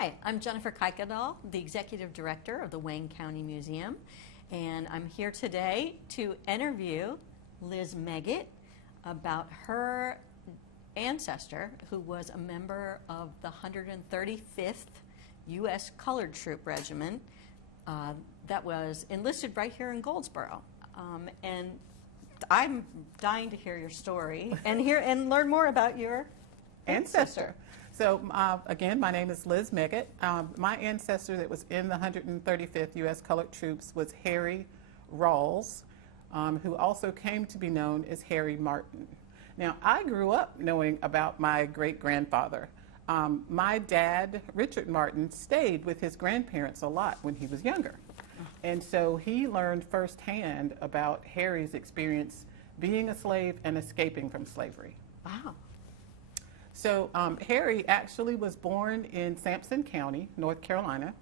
Hi, I'm Jennifer Kuykendall, the Executive Director of the Wayne County Museum, and I'm here today to interview Liz Meggett about her ancestor who was a member of the 135th U.S. Colored Troop Regiment that was enlisted right here in Goldsboro. And I'm dying to hear your story and learn more about your ancestor. So again, my name is Liz Meggett. My ancestor that was in the 135th U.S. Colored Troops was Harry Rawls, who also came to be known as Harry Martin. Now, I grew up knowing about my great-grandfather. My dad, Richard Martin, stayed with his grandparents a lot when he was younger. And so he learned firsthand about Harry's experience being a slave and escaping from slavery. Wow. So Harry actually was born in Sampson County, North Carolina,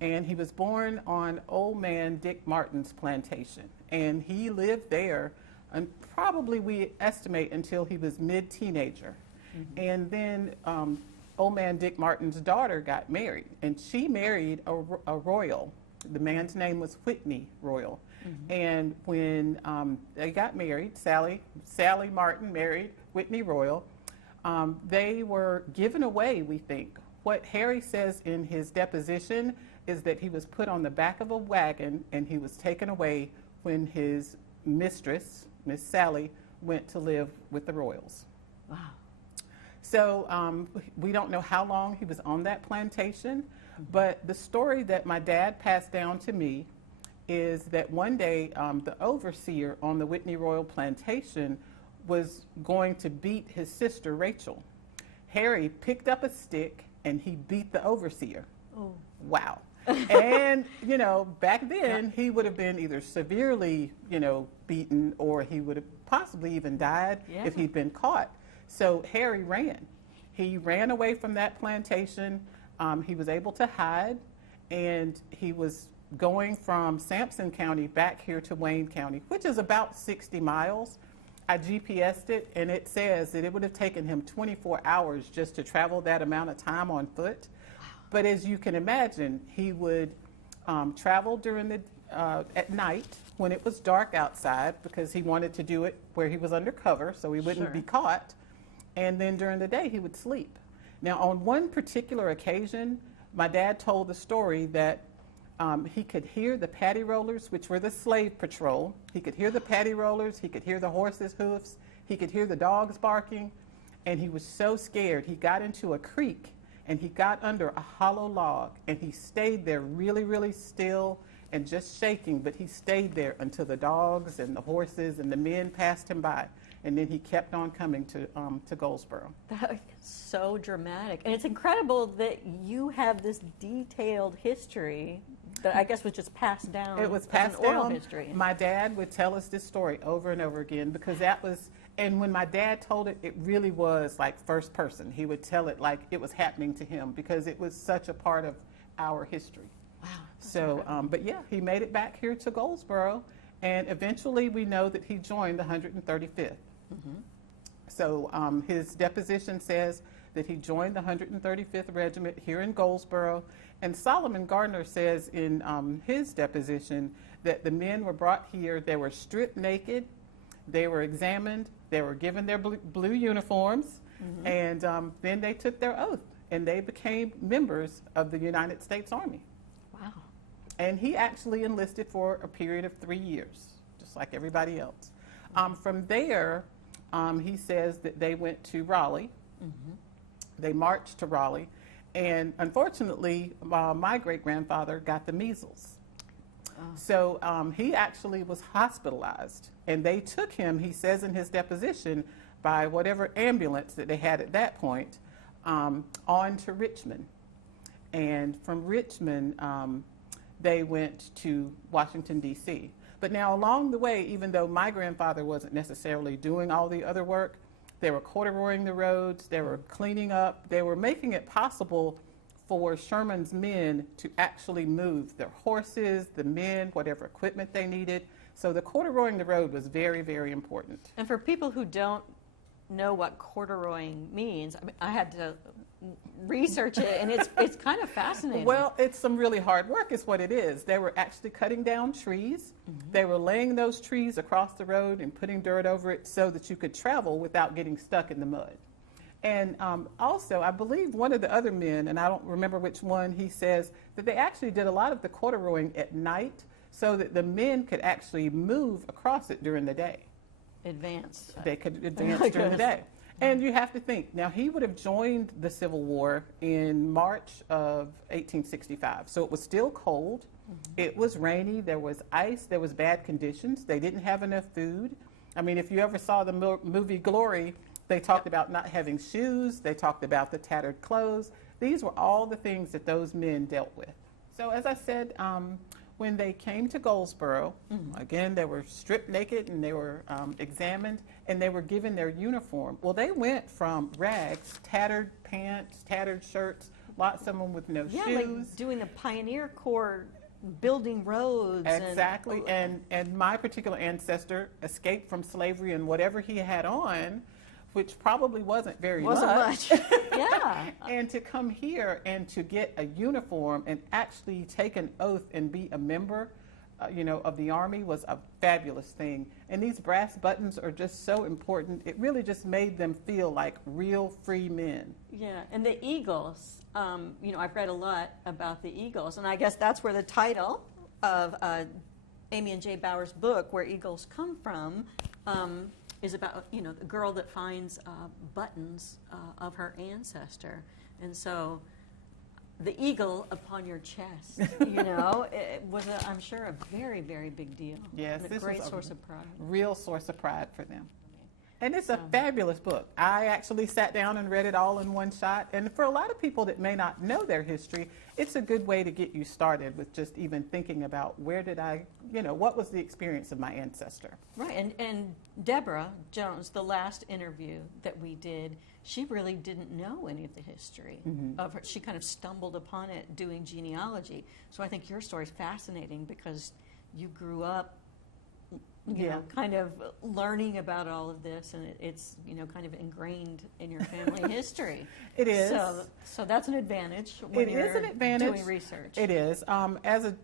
and he was born on old man Dick Martin's plantation. And he lived there, and probably we estimate until he was mid-teenager. And then old man Dick Martin's daughter got married, and she married a royal. The man's name was Whitney Royal. And when they got married, Sally Martin married Whitney Royal. They were given away, we think. What Harry says in his deposition is that he was put on the back of a wagon and he was taken away when his mistress, Miss Sally, went to live with the Royals. Wow. So we don't know how long he was on that plantation, but the story that my dad passed down to me is that one day the overseer on the Whitney Royal plantation was going to beat his sister Rachel. Harry picked up a stick and he beat the overseer. Oh. Wow. And, you know, back then he would have been either severely, beaten, or he would have possibly even died if he'd been caught. So Harry ran. He ran away from that plantation. He was able to hide, and he was going from Sampson County back here to Wayne County, which is about 60 miles. I GPSed it, and it says that it would have taken him 24 hours just to travel that amount of time on foot. Wow. But as you can imagine, he would travel during the at night when it was dark outside, because he wanted to do it where he was undercover so he wouldn't be caught. And then during the day, he would sleep. Now, on one particular occasion, my dad told the story that he could hear the paddy rollers, which were the slave patrol. He could hear the paddy rollers, he could hear the horses' hoofs, he could hear the dogs barking, and he was so scared. He got into a creek, and he got under a hollow log, and he stayed there really, really still and just shaking, but he stayed there until the dogs and the horses and the men passed him by. And then he kept on coming to Goldsboro. That is so dramatic. And it's incredible that you have this detailed history that I guess was just passed down. It was as passed an oral down. history. My dad would tell us this story over and over again, because that was, and when my dad told it, it really was like first person. He would tell it like it was happening to him, because it was such a part of our history. Wow. So, but yeah, he made it back here to Goldsboro, and eventually we know that he joined the 135th. So his deposition says that he joined the 135th Regiment here in Goldsboro, and Solomon Gardner says in his deposition that the men were brought here, they were stripped naked, they were examined, they were given their blue uniforms, and then they took their oath, and they became members of the United States Army. Wow. And he actually enlisted for a period of 3 years, just like everybody else. From there, he says that they went to Raleigh. They marched to Raleigh, and unfortunately, my great-grandfather got the measles. So he actually was hospitalized, and they took him, he says in his deposition, by whatever ambulance that they had at that point, on to Richmond. And from Richmond, they went to Washington, D.C. But now along the way, even though my grandfather wasn't necessarily doing all the other work, they were corduroying the roads, they were cleaning up, they were making it possible for Sherman's men to actually move their horses, the men, whatever equipment they needed. So the corduroying the road was very, very important. And for people who don't know what corduroying means, I mean, I had to research it, and it's kind of fascinating. Well, it's some really hard work is what it is. They were actually cutting down trees. They were laying those trees across the road and putting dirt over it so that you could travel without getting stuck in the mud. And also, I believe one of the other men, and I don't remember which one, he says that they actually did a lot of the corduroying at night so that the men could actually move across it during the day. Advance. They could advance during the day. And you have to think, now he would have joined the Civil War in March of 1865. So it was still cold. It was rainy. There was ice. There was bad conditions. They didn't have enough food. I mean, if you ever saw the movie Glory, they talked about not having shoes. They talked about the tattered clothes. These were all the things that those men dealt with. So as I said, when they came to Goldsboro, again, they were stripped naked and they were examined and they were given their uniform. Well, they went from rags, tattered pants, tattered shirts, lots of them with no shoes. Like doing the Pioneer Corps, building roads. Exactly. And my particular ancestor escaped from slavery and whatever he had on, which probably wasn't very much. Yeah. And to come here and to get a uniform and actually take an oath and be a member, of the Army was a fabulous thing. And these brass buttons are just so important. It really just made them feel like real free men. Yeah, and the Eagles, I've read a lot about the Eagles, and I guess that's where the title of Amy and Jay Bauer's book, Where Eagles Come From, is about, the girl that finds buttons of her ancestor. And so the eagle upon your chest, it was, I'm sure, a very, very big deal. Yes, and a great source of pride. Real source of pride for them. And it's a fabulous book. I actually sat down and read it all in one shot. And for a lot of people that may not know their history, it's a good way to get you started with just even thinking about where did I, what was the experience of my ancestor. Right, and Deborah Jones, the last interview that we did, she really didn't know any of the history of her. She kind of stumbled upon it doing genealogy. So I think your story is fascinating because you grew up kind of learning about all of this, and it's kind of ingrained in your family history. It is. So that's an advantage when you're doing research. It is. As a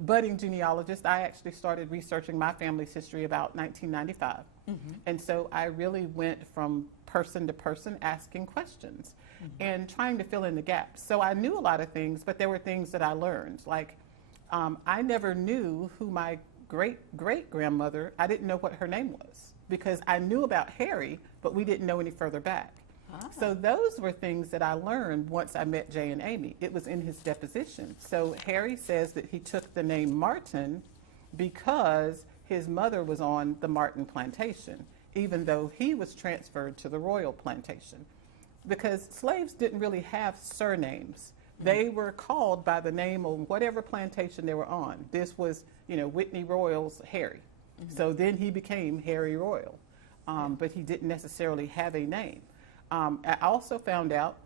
budding genealogist, I actually started researching my family's history about 1995. And so I really went from person to person asking questions and trying to fill in the gaps. So I knew a lot of things, but there were things that I learned. Like I never knew who my great-great-grandmother, I didn't know what her name was because I knew about Harry, but we didn't know any further back. So those were things that I learned once I met Jay and Amy. It was in his deposition. So Harry says that he took the name Martin because his mother was on the Martin plantation, even though he was transferred to the Royal plantation. Because slaves didn't really have surnames. They were called by the name of whatever plantation they were on. This was, Whitney Royal's Harry. So then he became Harry Royal, but he didn't necessarily have a name. I also found out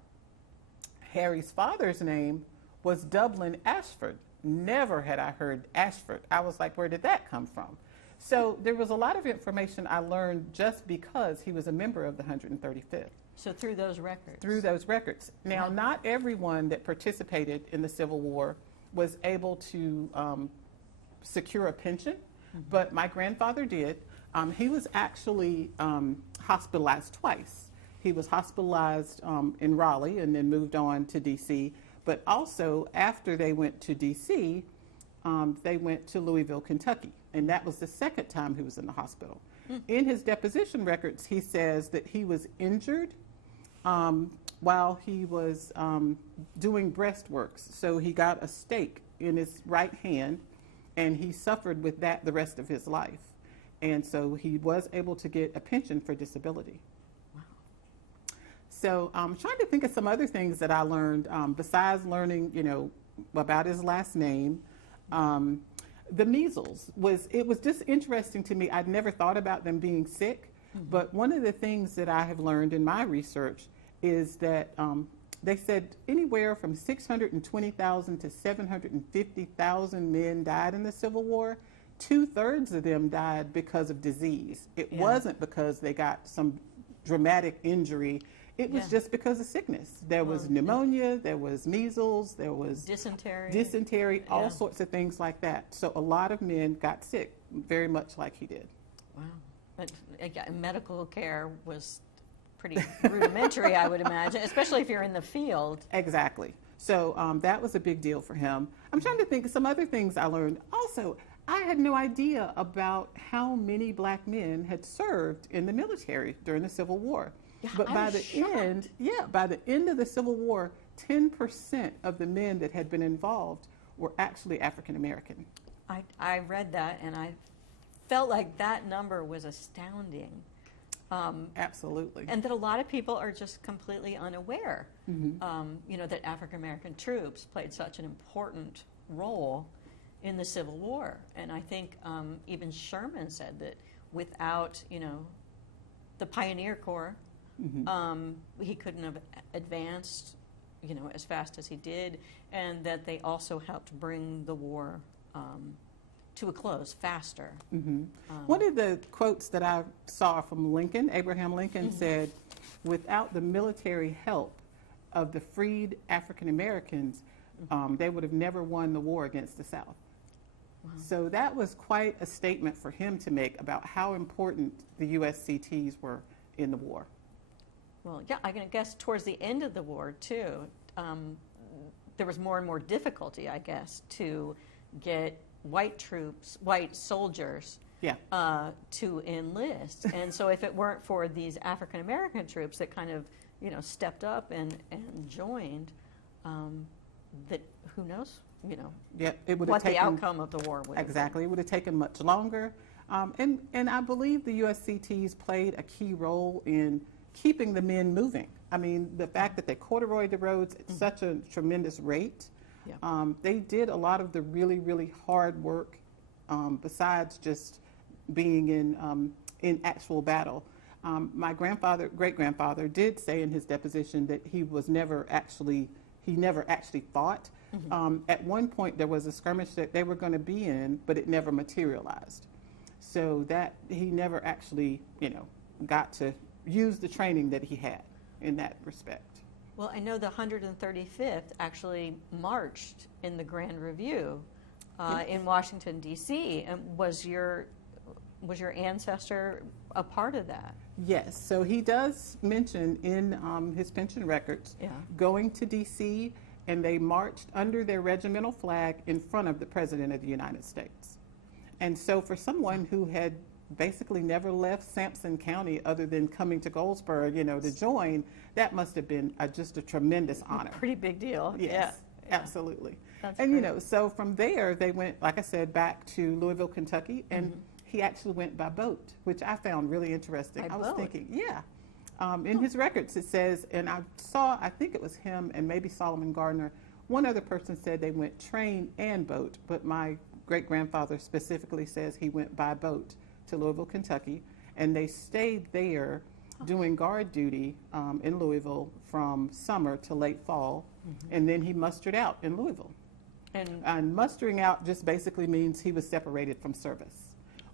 Harry's father's name was Dublin Ashford. Never had I heard Ashford. I was like, where did that come from? So there was a lot of information I learned just because he was a member of the 135th. So through those records? Through those records. Now, not everyone that participated in the Civil War was able to secure a pension, but my grandfather did. He was actually hospitalized twice. He was hospitalized in Raleigh and then moved on to D.C., but also after they went to D.C., they went to Louisville, Kentucky, and that was the second time he was in the hospital. In his deposition records, he says that he was injured while he was doing breastworks. So he got a stake in his right hand, and he suffered with that the rest of his life. And so he was able to get a pension for disability. Wow. So I'm trying to think of some other things that I learned besides learning, about his last name. The measles was just interesting to me. I'd never thought about them being sick, but one of the things that I have learned in my research is that they said anywhere from 620,000 to 750,000 men died in the Civil War. 2/3 of them died because of disease. It wasn't because they got some dramatic injury. It was just because of sickness. There was pneumonia, there was measles, there was dysentery, all sorts of things like that. So a lot of men got sick, very much like he did. Wow. But medical care was pretty rudimentary, I would imagine, especially if you're in the field. Exactly. So that was a big deal for him. I'm trying to think of some other things I learned. Also, I had no idea about how many black men had served in the military during the Civil War. Yeah, but by the end of the Civil War, 10% of the men that had been involved were actually African American. I read that, and I felt like that number was astounding. Absolutely. And that a lot of people are just completely unaware, that African American troops played such an important role in the Civil War. And I think even Sherman said that without, the Pioneer Corps, he couldn't have advanced, as fast as he did, and that they also helped bring the war to a close faster. One of the quotes that I saw from Lincoln, Abraham Lincoln, said, without the military help of the freed African Americans, they would have never won the war against the South. Wow. So that was quite a statement for him to make about how important the USCTs were in the war. Well, yeah, I can guess towards the end of the war, too, there was more and more difficulty, I guess, to get white soldiers to enlist. And so if it weren't for these African American troops that kind of, stepped up and joined, that who knows, it would what have taken, the outcome of the war would have exactly. It would have taken much longer. And I believe the USCTs played a key role in keeping the men moving. I mean, the fact that they corduroyed the roads at such a tremendous rate. Yeah. They did a lot of the really, really hard work besides just being in actual battle. My great-grandfather did say in his deposition that he never actually fought. At one point there was a skirmish that they were going to be in, but it never materialized. So that he never actually, got to use the training that he had in that respect. Well, I know the 135th actually marched in the Grand Review in Washington, D.C. And was your ancestor a part of that? Yes. So he does mention in his pension records going to D.C., and they marched under their regimental flag in front of the President of the United States. And so for someone who had basically never left Sampson County other than coming to Goldsboro, to join, that must have been just a tremendous honor. Pretty big deal. Yes, absolutely. That's and, great. So from there, they went, like I said, back to Louisville, Kentucky, and he actually went by boat, which I found really interesting. I was thinking, in his records it says, and I think it was him and maybe Solomon Gardner, one other person said they went train and boat, but my great-grandfather specifically says he went by boat to Louisville, Kentucky, and they stayed there doing guard duty in Louisville from summer to late fall, and then he mustered out in Louisville. And mustering out just basically means he was separated from service.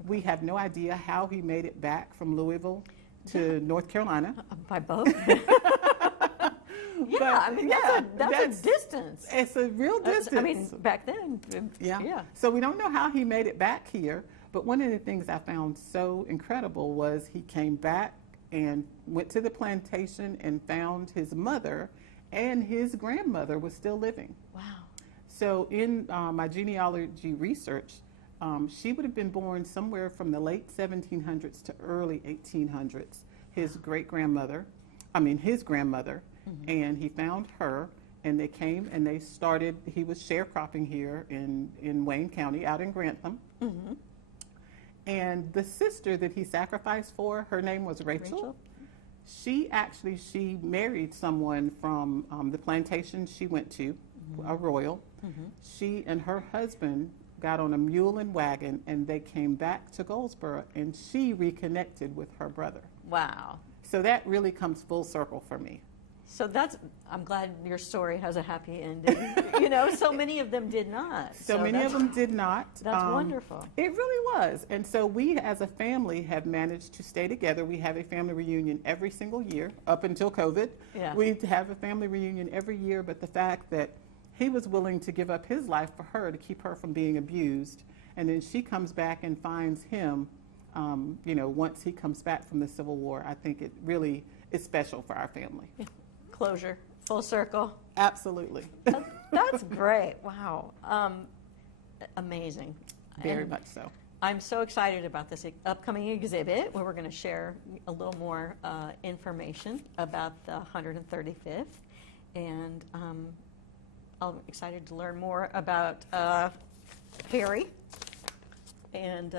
We have no idea how he made it back from Louisville to North Carolina. By boat? That's a distance. It's a real distance. I mean, back then. Yeah. So we don't know how he made it back here, but one of the things I found so incredible was he came back and went to the plantation and found his mother, and his grandmother was still living. Wow. So in my genealogy research, she would have been born somewhere from the late 1700s to early 1800s. His grandmother, and he found her, and they came and they started, he was sharecropping here in Wayne County, out in Grantham. And the sister that he sacrificed for, her name was Rachel. She married someone from the plantation she went to, a royal. She and her husband got on a mule and wagon, and they came back to Goldsboro, and she reconnected with her brother. Wow. So that really comes full circle for me. So I'm glad your story has a happy ending. You know, so many of them did not. So many of them did not. That's wonderful. It really was. And so we as a family have managed to stay together. We have a family reunion every single year up until COVID. Yeah. We have a family reunion every year, but the fact that he was willing to give up his life for her to keep her from being abused, and then she comes back and finds him, you know, once he comes back from the Civil War, I think it really is special for our family. Yeah. Closure, full circle. Absolutely. That's great. Wow. Amazing. Very much so. I'm so excited about this upcoming exhibit where we're going to share a little more information about the 135th. And I'm excited to learn more about Harry and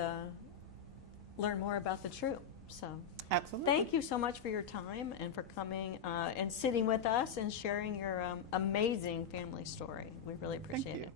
learn more about the troop. So. Absolutely. Thank you so much for your time and for coming and sitting with us and sharing your amazing family story. We really appreciate it.